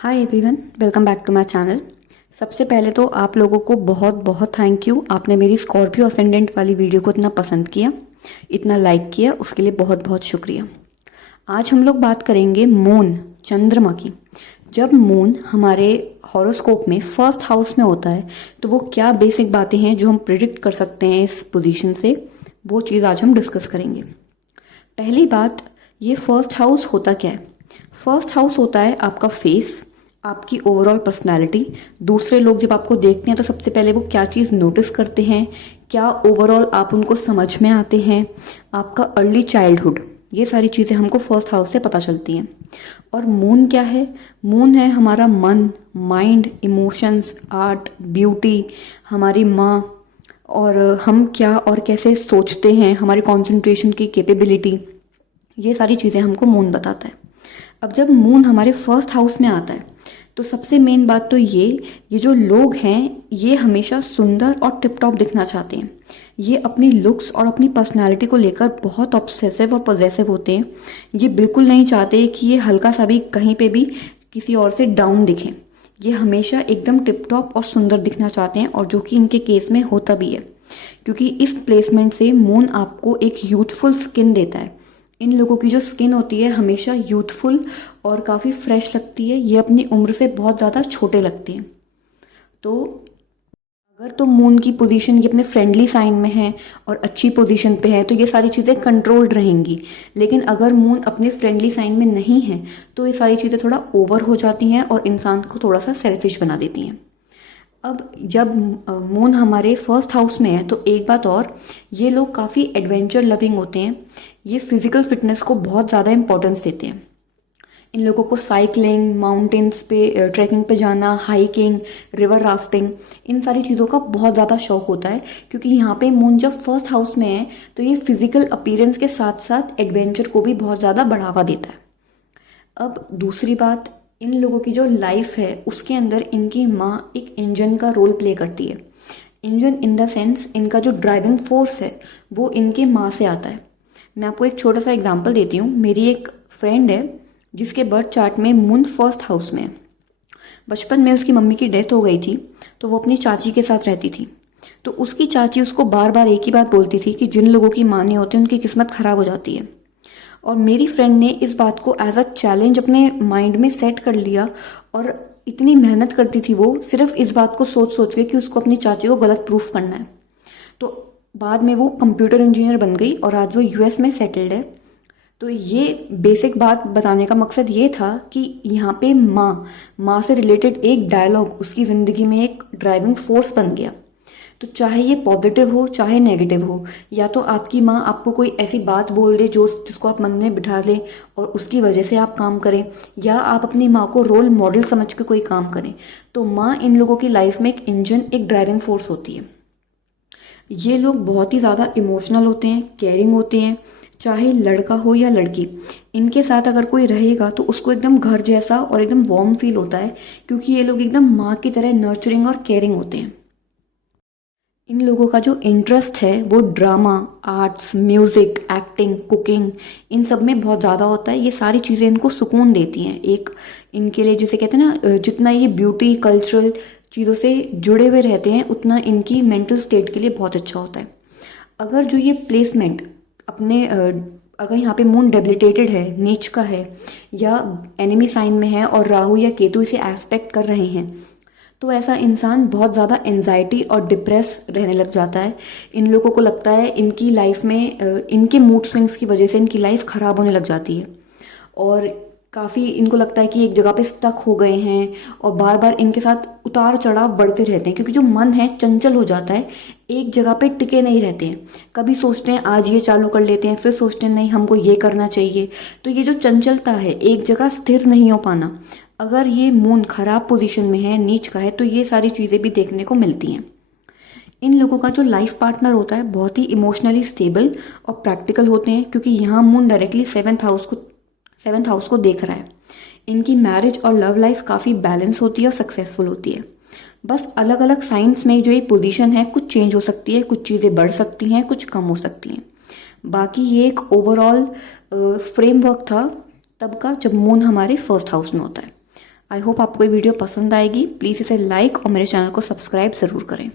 Hi everyone, welcome back to my channel. सबसे पहले तो आप लोगों को बहुत बहुत थैंक यू। आपने मेरी स्कॉर्पियो असेंडेंट वाली वीडियो को इतना पसंद किया, इतना लाइक किया, उसके लिए बहुत बहुत शुक्रिया। आज हम लोग बात करेंगे मून, चंद्रमा की। जब मून हमारे हॉरोस्कोप में फर्स्ट हाउस में होता है तो वो क्या बेसिक बातें हैं जो हम प्रिडिक्ट कर सकते हैं इस पोजीशन से, वो चीज़ आज हम डिस्कस करेंगे। पहली बात, ये फर्स्ट हाउस होता क्या है? फर्स्ट हाउस होता है आपका फेस, आपकी ओवरऑल पर्सनालिटी। दूसरे लोग जब आपको देखते हैं तो सबसे पहले वो क्या चीज़ नोटिस करते हैं, क्या ओवरऑल आप उनको समझ में आते हैं, आपका अर्ली चाइल्डहुड, ये सारी चीज़ें हमको फर्स्ट हाउस से पता चलती हैं। और मून क्या है? मून है हमारा मन, माइंड, इमोशंस, आर्ट, ब्यूटी, हमारी माँ, और हम क्या और कैसे सोचते हैं, हमारी कंसंट्रेशन की कैपेबिलिटी, ये सारी चीज़ें हमको मून बताता है। अब जब मून हमारे फर्स्ट हाउस में आता है तो सबसे मेन बात तो ये जो लोग हैं ये हमेशा सुंदर और टिप टॉप दिखना चाहते हैं। ये अपनी लुक्स और अपनी पर्सनालिटी को लेकर बहुत ऑब्सेसिव और पॉजेसिव होते हैं। ये बिल्कुल नहीं चाहते कि ये हल्का सा भी कहीं पे भी किसी और से डाउन दिखें। ये हमेशा एकदम टिप टॉप और सुंदर दिखना चाहते हैं, और जो कि इनके केस में होता भी है, क्योंकि इस प्लेसमेंट से मून आपको एक यूथफुल स्किन देता है। इन लोगों की जो स्किन होती है हमेशा यूथफुल और काफ़ी फ्रेश लगती है। ये अपनी उम्र से बहुत ज़्यादा छोटे लगते हैं। तो अगर तो मून की पोजीशन ये अपने फ्रेंडली साइन में है और अच्छी पोजीशन पे है तो ये सारी चीज़ें कंट्रोल्ड रहेंगी। लेकिन अगर मून अपने फ्रेंडली साइन में नहीं है तो ये सारी चीज़ें थोड़ा ओवर हो जाती हैं और इंसान को थोड़ा सा सेल्फिश बना देती हैं। अब जब मून हमारे फर्स्ट हाउस में है तो एक बात और, ये लोग काफ़ी एडवेंचर लविंग होते हैं। ये फिजिकल फिटनेस को बहुत ज़्यादा इंपॉर्टेंस देते हैं। इन लोगों को साइकिलिंग, माउंटेन्स पे ट्रैकिंग पे जाना, हाइकिंग, रिवर राफ्टिंग, इन सारी चीज़ों का बहुत ज़्यादा शौक होता है, क्योंकि यहाँ पे मून जब फर्स्ट हाउस में है तो ये फिजिकल अपीयरेंस के साथ साथ एडवेंचर को भी बहुत ज़्यादा बढ़ावा देता है। अब दूसरी बात, इन लोगों की जो लाइफ है उसके अंदर इनकी माँ एक इंजन का रोल प्ले करती है। इंजन इन द सेंस, इनका जो ड्राइविंग फोर्स है वो इनके माँ से आता है। मैं आपको एक छोटा सा एग्जांपल देती हूँ। मेरी एक फ्रेंड है जिसके बर्थ चार्ट में मून फर्स्ट हाउस में है। बचपन में उसकी मम्मी की डेथ हो गई थी तो वो अपनी चाची के साथ रहती थी। तो उसकी चाची उसको बार बार एक ही बात बोलती थी कि जिन लोगों की माँ नहीं होती उनकी किस्मत खराब हो जाती है। और मेरी फ्रेंड ने इस बात को एज अ चैलेंज अपने माइंड में सेट कर लिया, और इतनी मेहनत करती थी वो सिर्फ इस बात को सोच सोच के कि उसको अपनी चाची को गलत प्रूफ करना है। तो बाद में वो कंप्यूटर इंजीनियर बन गई और आज वो यूएस में सेटल्ड है। तो ये बेसिक बात बताने का मकसद ये था कि यहाँ पे माँ, माँ से रिलेटेड एक डायलॉग उसकी ज़िंदगी में एक ड्राइविंग फोर्स बन गया। तो चाहे ये पॉजिटिव हो चाहे नेगेटिव हो, या तो आपकी माँ आपको कोई ऐसी बात बोल दे जिसको आप मन में बिठा लें और उसकी वजह से आप काम करें, या आप अपनी माँ को रोल मॉडल समझ के कोई काम करें, तो माँ इन लोगों की लाइफ में एक इंजन, एक ड्राइविंग फोर्स होती है। ये लोग बहुत ही ज़्यादा इमोशनल होते हैं, केयरिंग होते हैं, चाहे लड़का हो या लड़की। इनके साथ अगर कोई रहेगा तो उसको एकदम घर जैसा और एकदम वार्म फील होता है, क्योंकि ये लोग एकदम माँ की तरह नर्चरिंग और केयरिंग होते हैं। इन लोगों का जो इंटरेस्ट है वो drama, arts, music, acting, cooking, इन सब में बहुत ज़्यादा होता है। ये सारी चीज़ें इनको सुकून देती हैं। एक इनके लिए, जिसे कहते हैं ना, जितना ये ब्यूटी कल्चरल चीज़ों से जुड़े हुए रहते हैं उतना इनकी मेंटल स्टेट के लिए बहुत अच्छा होता है। अगर जो ये प्लेसमेंट अपने अगर यहाँ पे मून डेबिलिटेटेड है, नीच का है, या एनिमी साइन में है और राहु या केतु इसे एस्पेक्ट कर रहे हैं, तो ऐसा इंसान बहुत ज़्यादा एंजाइटी और डिप्रेस रहने लग जाता है। इन लोगों को लगता है इनकी लाइफ में इनके मूड स्विंग्स की वजह से इनकी लाइफ ख़राब होने लग जाती है, और काफ़ी इनको लगता है कि एक जगह पे स्टक हो गए हैं, और बार बार इनके साथ उतार चढ़ाव बढ़ते रहते हैं, क्योंकि जो मन है चंचल हो जाता है, एक जगह पे टिके नहीं रहते हैं। कभी सोचते हैं आज ये चालू कर लेते हैं, फिर सोचते हैं नहीं हमको ये करना चाहिए। तो ये जो चंचलता है, एक जगह स्थिर नहीं हो पाना, अगर ये मून खराब पोजीशन में है, नीच का है, तो ये सारी चीज़ें भी देखने को मिलती हैं। इन लोगों का जो लाइफ पार्टनर होता है बहुत ही इमोशनली स्टेबल और प्रैक्टिकल होते हैं, क्योंकि यहाँ मून डायरेक्टली सेवेंथ हाउस को देख रहा है। इनकी मैरिज और लव लाइफ काफ़ी बैलेंस होती है और सक्सेसफुल होती है। बस अलग अलग साइंस में जो ये पोजीशन है कुछ चेंज हो सकती है, कुछ चीज़ें बढ़ सकती हैं, कुछ कम हो सकती हैं। बाकी ये एक ओवरऑल फ्रेमवर्क था तब का, जब मून हमारे फर्स्ट हाउस में होता है। आई होप आपको ये वीडियो पसंद आएगी। प्लीज़ इसे लाइक और मेरे चैनल को सब्सक्राइब ज़रूर करें।